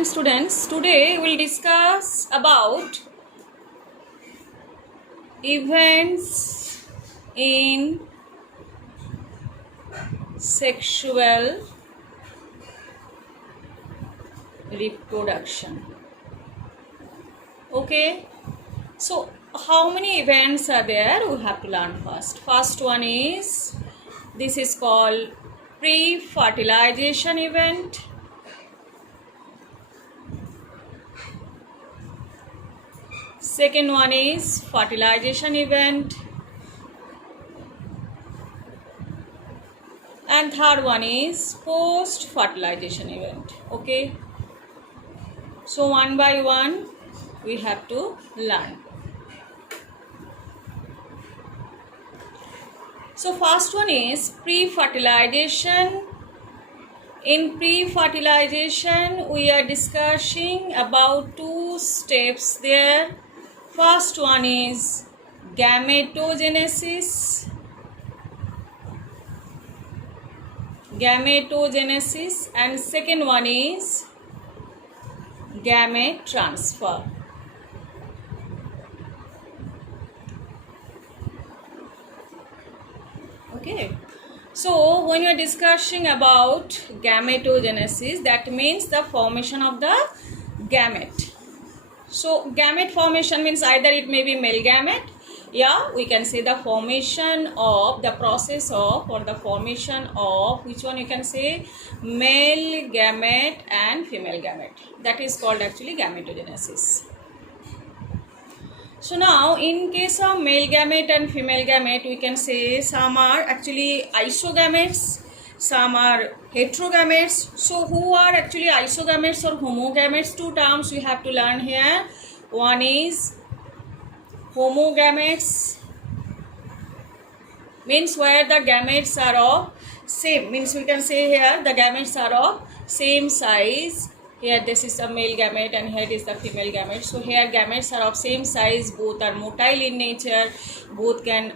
morning, students. Today we will discuss about events in sexual reproduction. Okay, so how many events are there? We have to learn first. First one is, this is called pre-fertilization event. Second one is fertilization event, and third one is post fertilization event. Okay, so one by one we have to learn. So first one is pre-fertilization. In pre-fertilization we are discussing about two steps there. First one is gametogenesis. And second one is gamete transfer. Okay, so when you are discussing about gametogenesis, that means the formation of the gamete. So gamete formation means either it may be male gamete, yeah, we can say the formation of the process of, or the formation of, which one you can say, male gamete and female gamete. That is called actually gametogenesis. So now in case of male gamete and female gamete, we can say some are actually isogametes, some are heterogametes. So who are actually isogametes or homogametes? Two terms we have to learn here. One is homogametes, means where the gametes are of same, means we can say here the gametes are of same size. Here this is a male gamete and here is the female gamete. So here gametes are of same size, both are motile in nature, both can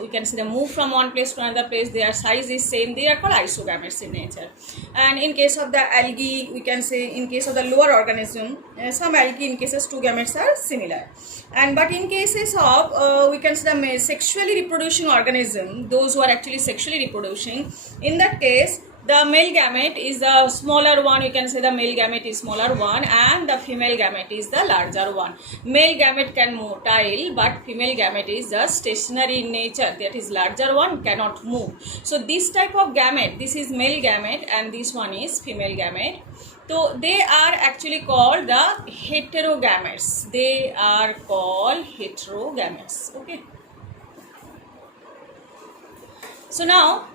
we can say they move from one place to another place, their size is same, they are called isogametes in nature. And in case of the algae, we can say in case of the lower organism, some algae in cases two gametes are similar. And but in cases of we can say the sexually reproducing organism, those who are actually sexually reproducing, in that case the male gamete is the smaller one, you can say the male gamete is smaller one, and the female gamete is the larger one. Male gamete can motile, but female gamete is just stationary in nature, that is larger one cannot move. So this type of gamete, this is male gamete and this one is female gamete. So they are actually called the heterogametes. They are called heterogametes. Okay. So now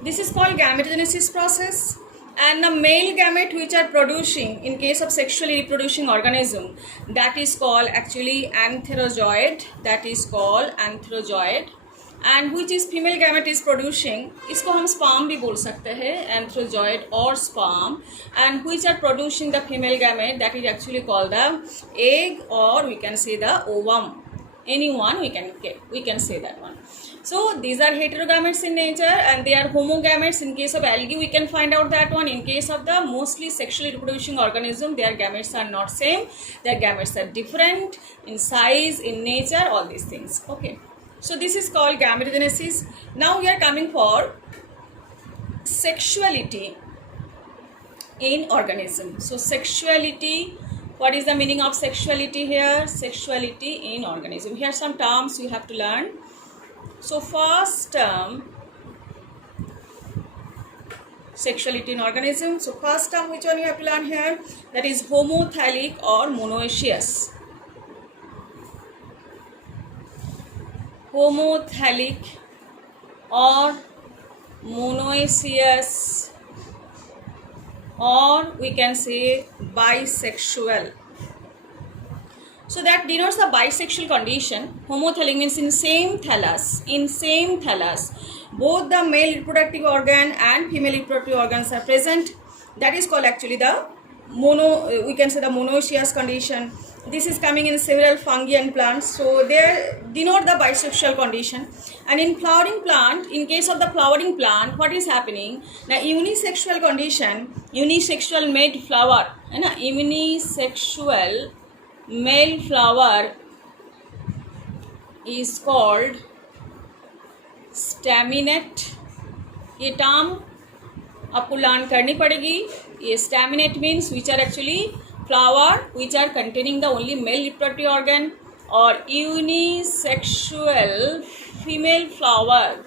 this is called gametogenesis process, and the male gamete which are producing in case of sexually reproducing organism, that is called actually antherozoid. That is called antherozoid. And which is female gamete is producing, इसको हम sperm भी बोल सकते हैं, antherozoid or sperm, and which are producing the female gamete, that is actually called the egg, or we can say the ovum. Anyone we can say that one. So these are heterogametes in nature and they are homogametes. In case of algae we can find out that one. In case of the mostly sexually reproducing organism, their gametes are not same, their gametes are different in size, in nature, all these things. Okay, so this is called gametogenesis. Now we are coming for sexuality in organism. So sexuality, what is the meaning of sexuality here? Sexuality in organism. Here are some terms you have to learn. So first term, sexuality in organism. So first term, which one you have to learn here? That is homothallic or monoecious. Homothallic or monoecious, or we can say bisexual. So that denotes the bisexual condition. Homothallic means in same thallus, both the male reproductive organ and female reproductive organs are present. That is called actually the we can say the monoecious condition. This is coming in several fungi and plants, so they denote the bisexual condition. And in flowering plant, in case of the flowering plant, what is happening? The unisexual condition, unisexual male flower, unisexual male flower is called staminate. ये term आपको learn करनी पड़ेगी. ये staminate means which are actually flower which are containing the only male reproductive organ, or unisexual female flower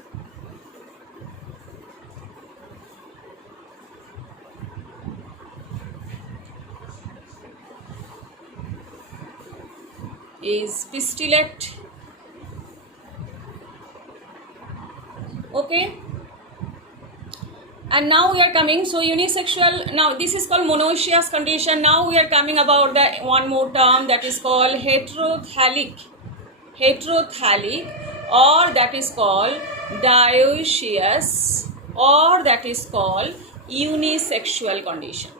is pistillate. Okay, and now we are coming, so unisexual, now this is called monoecious condition. Now we are coming about the one more term that is called heterothallic, or that is called dioecious, or that is called unisexual condition.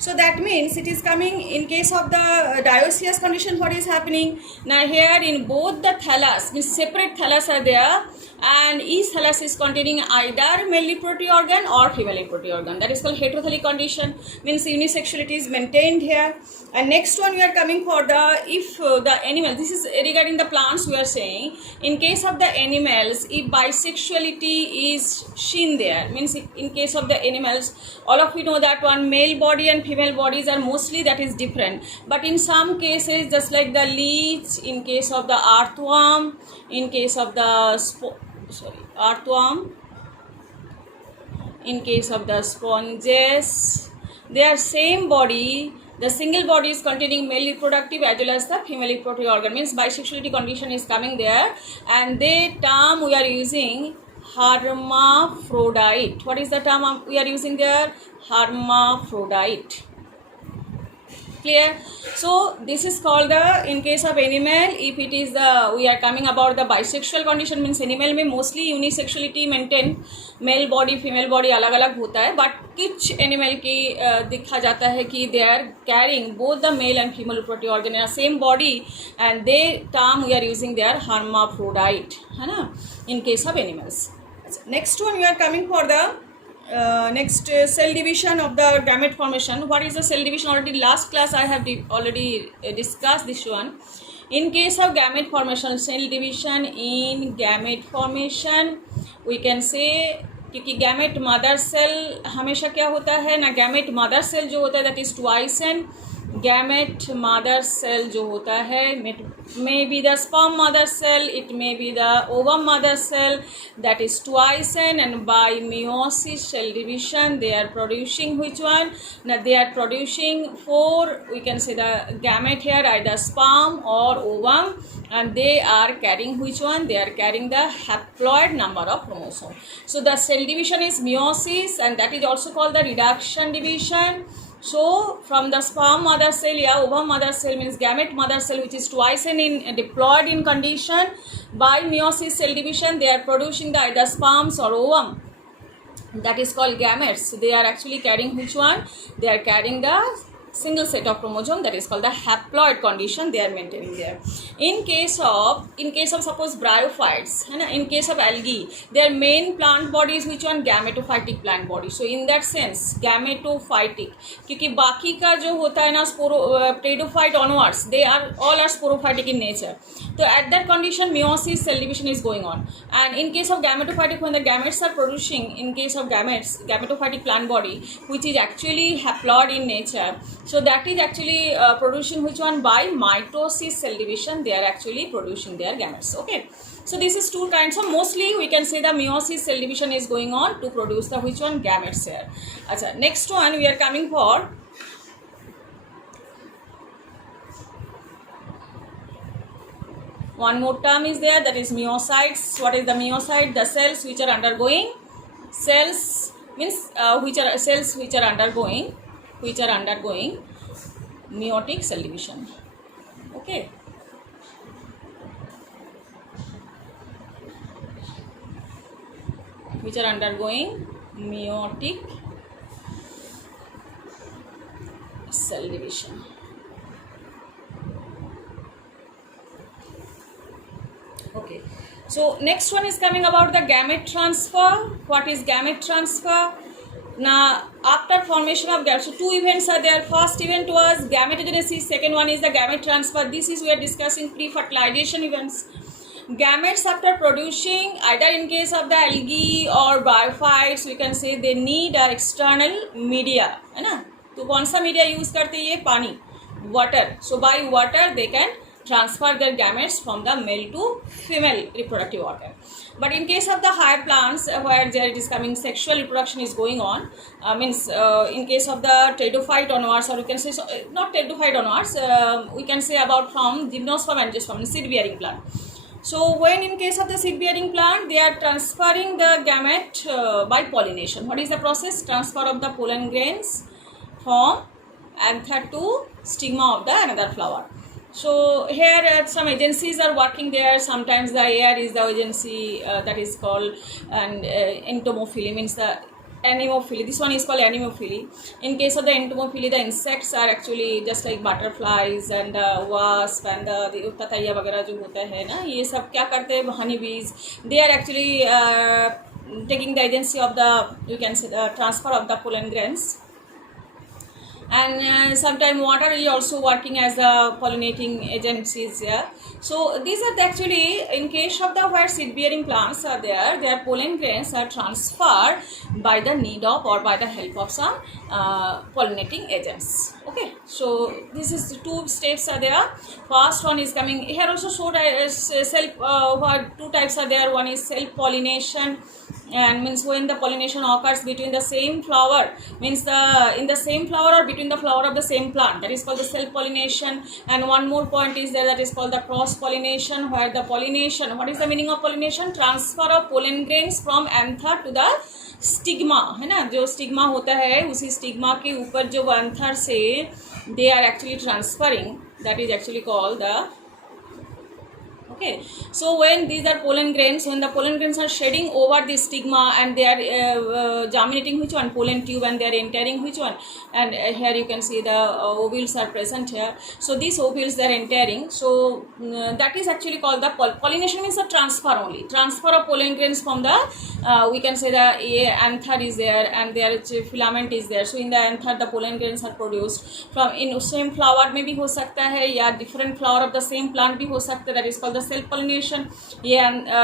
So that means it is coming in case of the dioecious condition. What is happening now here? In both the thallus, means separate thallus are there, and each thallus is containing either male reproductive organ or female reproductive organ. That is called heterothallic condition, means unisexuality is maintained here. And next one we are coming for the, if the animal, this is regarding the plants we are saying, in case of the animals, if bisexuality is seen there, means in case of the animals, all of you know that one male body and female bodies are mostly that is different, but in some cases, just like the leech, in case of the earthworm, in case of the earthworm, in case of the sponges, they are same body. The single body is containing male reproductive as well as the female reproductive organ, means bisexuality condition is coming there, and the term we are using hermaphrodite. What is the term we are using there? Hermaphrodite. Clear? So this is called the, in case of animal, if it is the, we are coming about the bisexual condition, means animal में mostly unisexuality maintain, male body female body अलग अलग होता है, but कुछ animal की देखा जाता है कि they are carrying both the male and female reproductive organ in the same body, and they term we are using there hermaphrodite, है ना, in case of animals. Next one we are coming for the next cell division of the gamete formation. What is the cell division? Already last class I have already discussed this one. In case of gamete formation, cell division in gamete formation, we can say, क्योंकि gamete mother cell हमेशा क्या होता है ना, gamete mother cell जो होता है that is twice n, gamete mother cell जो होता है may be the sperm mother cell, it may be the ovum mother cell, that is twice n, and by meiosis cell division they are producing which one? Now they are producing 4, we can say the gamete here, either sperm or ovum, and they are carrying which one? They are carrying the haploid number of chromosome. So the cell division is meiosis, and that is also called the reduction division. So from the sperm mother cell, ovum mother cell means gamete mother cell, which is twice in diploid in condition, by meiosis cell division they are producing the either sperms or ovum, that is called gametes. They are actually carrying which one? They are carrying the single set of chromosome, that is called the haploid condition they are maintaining there. In case of suppose bryophytes, in case of algae, their main plant body is which one? Gametophytic plant body. So in that sense gametophytic, क्योंकि बाकी का जो होता है ना pteridophyte onwards, they are all are sporophytic in nature. So at that condition meiosis cell division is going on, and in case of gametophytic, when the gametes are producing, in case of gametes, gametophytic plant body which is actually haploid in nature, so that is actually producing which one? By mitosis cell division they are actually producing their gametes. Okay, so this is two kinds. So mostly we can say the meiosis cell division is going on to produce the which one? Gametes here. Achha, next one we are coming for one more term is there, that is meiocytes. What is the meiocyte? The cells which are undergoing, cells means which are cells which are undergoing meiotic cell division. Okay, which are undergoing meiotic cell division. Okay, so next one is coming about the gamete transfer. What is gamete transfer? Now, after formation of gamete, so two events are there. First event was gametogenesis, second one is the gamete transfer. This is we are discussing pre-fertilization events. Gametes after producing, either in case of the algae or biophytes, we can say they need a external media, है ना. तो कौन सा media use करते हैं? ये पानी, water. So by water they can transfer their gametes from the male to female reproductive organ. But in case of the higher plants where there it is coming sexual reproduction is going on, in case of the pteridophyte onwards, or we can say not pteridophyte onwards, we can say about from gymnosperm and angiosperm, seed bearing plant. So when in case of the seed bearing plant, they are transferring the gamete by pollination. What is the process? Transfer of the pollen grains from anther to stigma of the another flower. So here some agencies are working there. Sometimes the AIR is the agency that is called, and entomophily means the anemophily. This one is called anemophily. In case of the entomophily, the insects are actually just like butterflies and wasp and the tataiya वगैरह जो होता है ना, ये सब क्या करते हैं? honey bees. They are actually taking the agency of the, you can say, the transfer of the pollen grains. And sometimes water is also working as a pollinating agencies here. So these are actually, in case of the where seed bearing plants are there, their pollen grains are transferred by the need of or by the help of some pollinating agents. Okay, so this is two steps are there. First one is coming here also showed self two types are there. One is self pollination, and means when the pollination occurs between the same flower, means in the same flower or between the flower of the same plant, that is called the self pollination. And one more point is there, that is called the cross pollination, where the pollination, what is the meaning of pollination? Transfer of pollen grains from anther to the stigma, है ना, जो stigma होता है उसी stigma के ऊपर जो anther से they are actually transferring, that is actually called the. Okay, so when these are pollen grains, when the pollen grains are shedding over the stigma and they are germinating which one? Pollen tube, and they are entering which one? And here you can see the ovules are present here. So these ovules they are entering. So that is actually called the pollination, means the transfer only. Transfer of pollen grains from the we can say the anther is there and their filament is there. So in the anther the pollen grains are produced from in same flower में भी हो सकता है या different flower of the same plant भी हो सकता है. That is called the self pollination. ये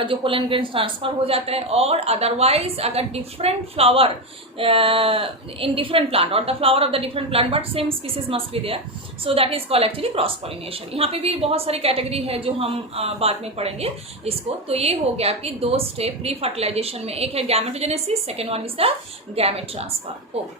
जो पोलन ग्रेन्स ट्रांसफर हो जाता है. और अदरवाइज अगर different flower in different plant और the flower of the different plant but same species must be there, so that is called actually cross pollination. यहाँ पे भी बहुत सारी कैटेगरी है जो हम बाद में पढ़ेंगे इसको. तो ये हो गया कि दो स्टेप प्री फर्टिलाइजेशन में. एक है gametogenesis, second one is the gamete transfer. हो